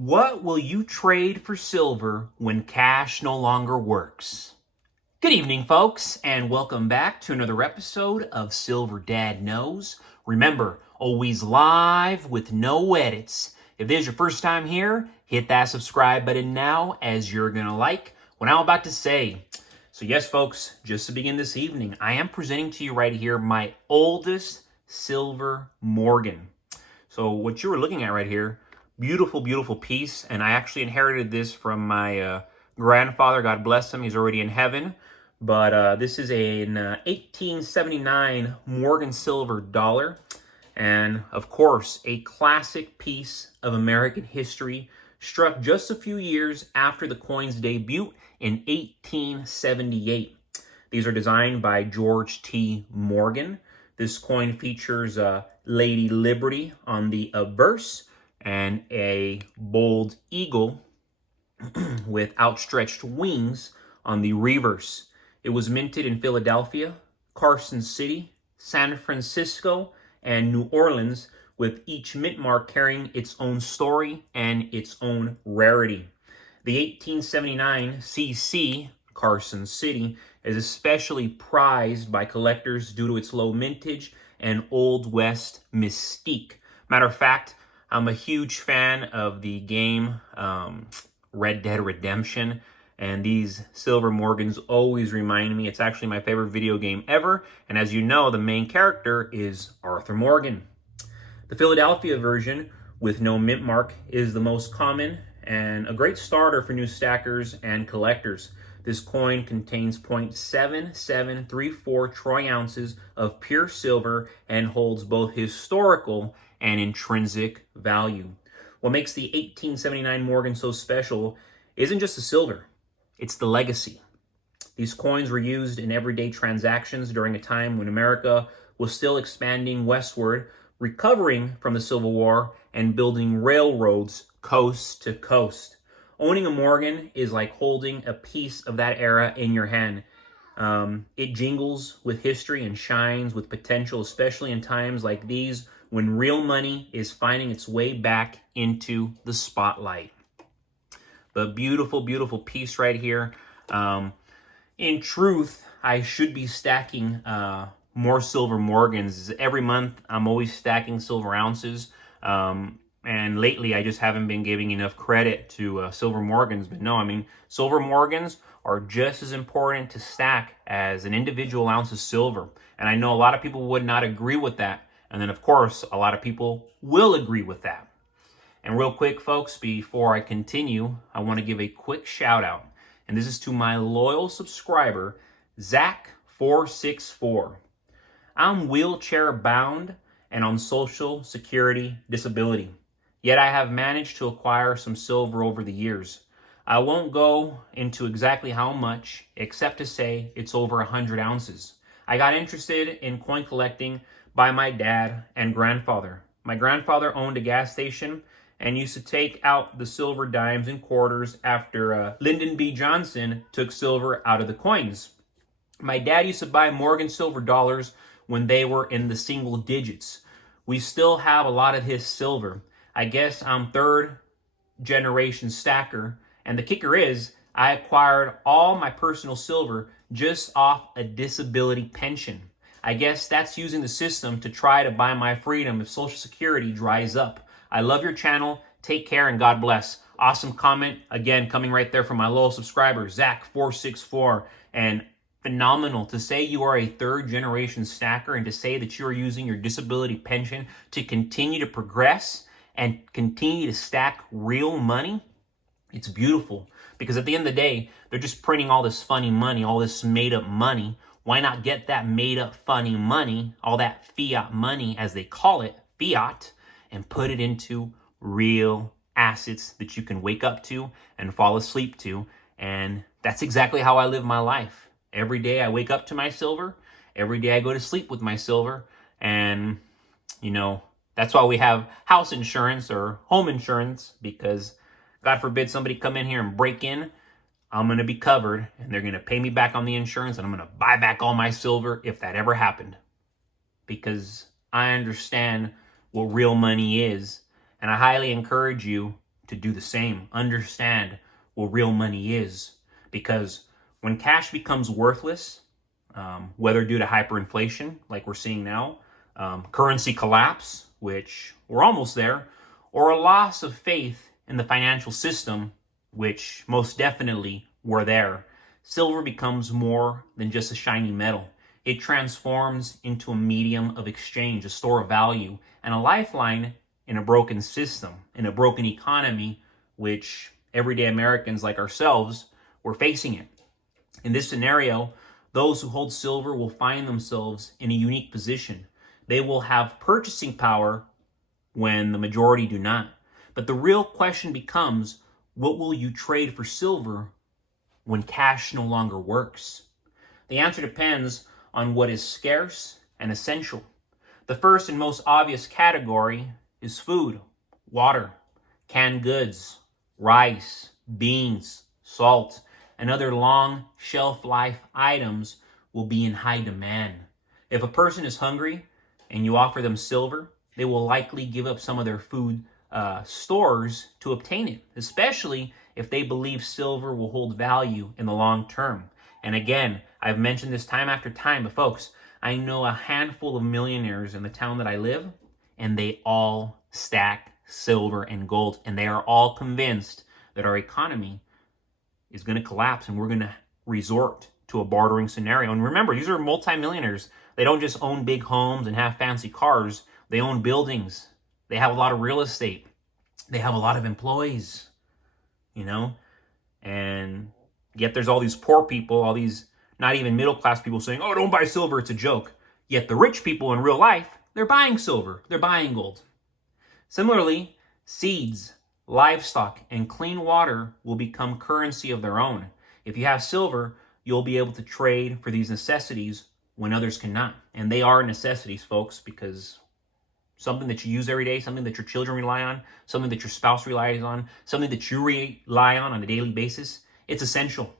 What will you trade for silver when cash no longer works? Good evening, folks, and welcome back to another episode of Silver Dad Knows. Remember, always live with no edits. If this is your first time here, hit that subscribe button now, as you're going to like what I'm about to say. So yes, folks, just to begin this evening, I am presenting to you right here my oldest silver Morgan. So what you were looking at right here, beautiful, beautiful piece. And I actually inherited this from my grandfather. God bless him. He's already in heaven. But this is an 1879 Morgan silver dollar. And of course, a classic piece of American history, struck just a few years after the coin's debut in 1878. These are designed by George T. Morgan. This coin features Lady Liberty on the obverse and a bold eagle with outstretched wings on the reverse. It was minted in Philadelphia, Carson City, San Francisco, and New Orleans, with each mint mark carrying its own story and its own rarity. The 1879 CC, Carson City, is especially prized by collectors due to its low mintage and Old West mystique. Matter of fact, I'm a huge fan of the game Red Dead Redemption, and these silver Morgans always remind me. It's actually my favorite video game ever, and as you know, the main character is Arthur Morgan. The Philadelphia version with no mint mark is the most common and a great starter for new stackers and collectors. This coin contains 0.7734 troy ounces of pure silver and holds both historical and intrinsic value. What makes the 1879 Morgan so special isn't just the silver, it's the legacy. These coins were used in everyday transactions during a time when America was still expanding westward, recovering from the Civil War, and building railroads coast to coast. Owning a Morgan is like holding a piece of that era in your hand. It jingles with history and shines with potential, especially in times like these when real money is finding its way back into the spotlight. But beautiful, beautiful piece right here. In truth, I should be stacking more silver Morgans. Every month, I'm always stacking silver ounces. And lately, I just haven't been giving enough credit to silver Morgans. But no, I mean, silver Morgans are just as important to stack as an individual ounce of silver. And I know a lot of people would not agree with that. And then, of course, a lot of people will agree with that. And real quick, folks, before I continue, I want to give a quick shout out. And this is to my loyal subscriber, Zach464. I'm wheelchair bound and on Social Security disability. Yet I have managed to acquire some silver over the years. I won't go into exactly how much, except to say it's over 100 ounces. I got interested in coin collecting by my dad and grandfather. My grandfather owned a gas station and used to take out the silver dimes and quarters after Lyndon B. Johnson took silver out of the coins. My dad used to buy Morgan silver dollars when they were in the single digits. We still have a lot of his silver. I guess I'm third generation stacker, and the kicker is I acquired all my personal silver just off a disability pension. I guess that's using the system to try to buy my freedom if Social Security dries up. I love your channel. Take care and God bless. Awesome comment. Again, coming right there from my loyal subscriber, Zach464. And phenomenal to say you are a third generation stacker and to say that you are using your disability pension to continue to progress and continue to stack real money. It's beautiful because at the end of the day, they're just printing all this funny money, all this made up money. Why not get that made up funny money, all that fiat money as they call it, fiat, and put it into real assets that you can wake up to and fall asleep to. And that's exactly how I live my life. Every day I wake up to my silver. Every day I go to sleep with my silver. And, you know, that's why we have house insurance or home insurance, because God forbid somebody come in here and break in, I'm going to be covered and they're going to pay me back on the insurance and I'm going to buy back all my silver if that ever happened. Because I understand what real money is. And I highly encourage you to do the same. Understand what real money is. Because when cash becomes worthless, whether due to hyperinflation, like we're seeing now, currency collapse, which we're almost there, or a loss of faith in the financial system, which most definitely we're there, silver becomes more than just a shiny metal. It transforms into a medium of exchange, a store of value, and a lifeline in a broken system, in a broken economy, which everyday Americans like ourselves, we're facing it. In this scenario, those who hold silver will find themselves in a unique position. They will have purchasing power when the majority do not. But the real question becomes, what will you trade for silver when cash no longer works? The answer depends on what is scarce and essential. The first and most obvious category is food, water, canned goods, rice, beans, salt, and other long shelf life items will be in high demand. If a person is hungry and you offer them silver, they will likely give up some of their food stores to obtain it, especially if they believe silver will hold value in the long term. And again, I've mentioned this time after time, but folks, I know a handful of millionaires in the town that I live, and they all stack silver and gold, and they are all convinced that our economy is going to collapse and we're going to resort to a bartering scenario. And remember, these are multimillionaires. They don't just own big homes and have fancy cars. They own buildings. They have a lot of real estate. They have a lot of employees, and yet there's all these poor people, all these not even middle class people saying, oh, don't buy silver, it's a joke. Yet the rich people in real life, they're buying silver, they're buying gold. Similarly, seeds, livestock, and clean water will become currency of their own. If you have silver, you'll be able to trade for these necessities when others cannot. And they are necessities, folks, because something that you use every day, something that your children rely on, something that your spouse relies on, something that you rely on a daily basis, it's essential.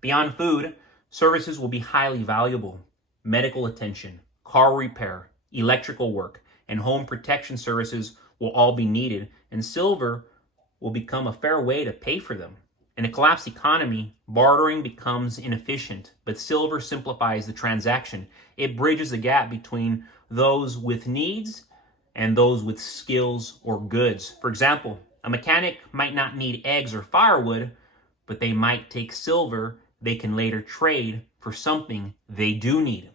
Beyond food, services will be highly valuable. Medical attention, car repair, electrical work, and home protection services will all be needed, and silver will become a fair way to pay for them. In a collapsed economy, bartering becomes inefficient, but silver simplifies the transaction. It bridges the gap between those with needs and those with skills or goods. For example, a mechanic might not need eggs or firewood, but they might take silver they can later trade for something they do need.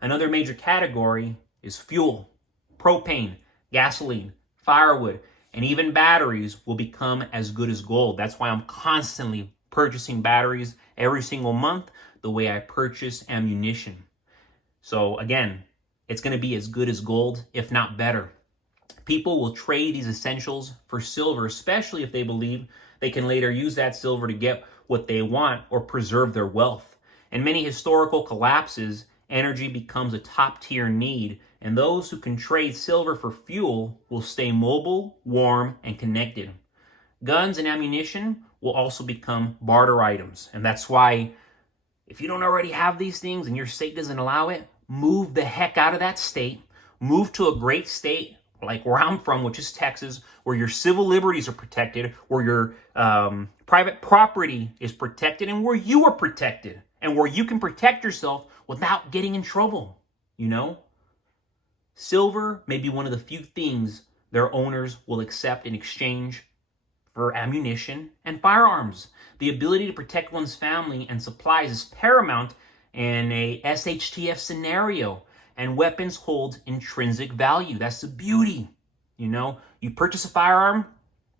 Another major category is fuel. Propane, gasoline, firewood, and even batteries will become as good as gold. That's why I'm constantly purchasing batteries every single month, the way I purchase ammunition. So again, it's going to be as good as gold, if not better. People will trade these essentials for silver, especially if they believe they can later use that silver to get what they want or preserve their wealth. In many historical collapses, energy becomes a top-tier need, and those who can trade silver for fuel will stay mobile, warm, and connected. Guns and ammunition will also become barter items, and that's why if you don't already have these things and your state doesn't allow it, move the heck out of that state, move to a great state like where I'm from, which is Texas, where your civil liberties are protected, where your private property is protected, and where you are protected, and where you can protect yourself without getting in trouble, Silver may be one of the few things their owners will accept in exchange for ammunition and firearms. The ability to protect one's family and supplies is paramount in a SHTF scenario, and weapons hold intrinsic value. That's the beauty. You purchase a firearm,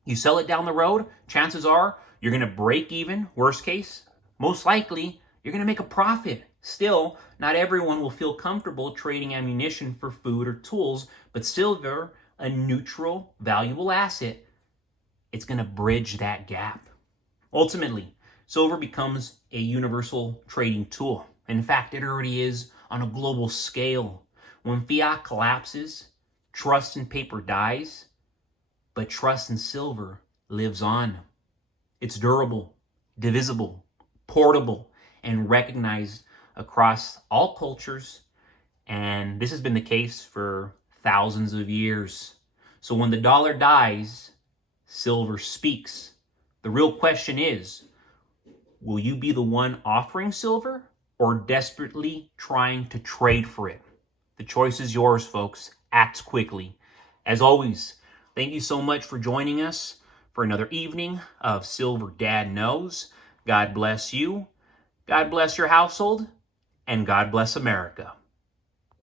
you sell it down the road, chances are you're going to break even, worst case. Most likely, you're going to make a profit. Still, not everyone will feel comfortable trading ammunition for food or tools, but silver, a neutral, valuable asset, it's going to bridge that gap. Ultimately, silver becomes a universal trading tool. In fact, it already is on a global scale. When fiat collapses, trust in paper dies, but trust in silver lives on. It's durable, divisible, portable, and recognized across all cultures, and this has been the case for thousands of years. So when the dollar dies, Silver speaks. The real question is, will you be the one offering silver or desperately trying to trade for it? The choice is yours, folks. Act quickly. As always, thank you so much for joining us for another evening of Silver Dad Knows. God bless you. God bless your household. And God bless America.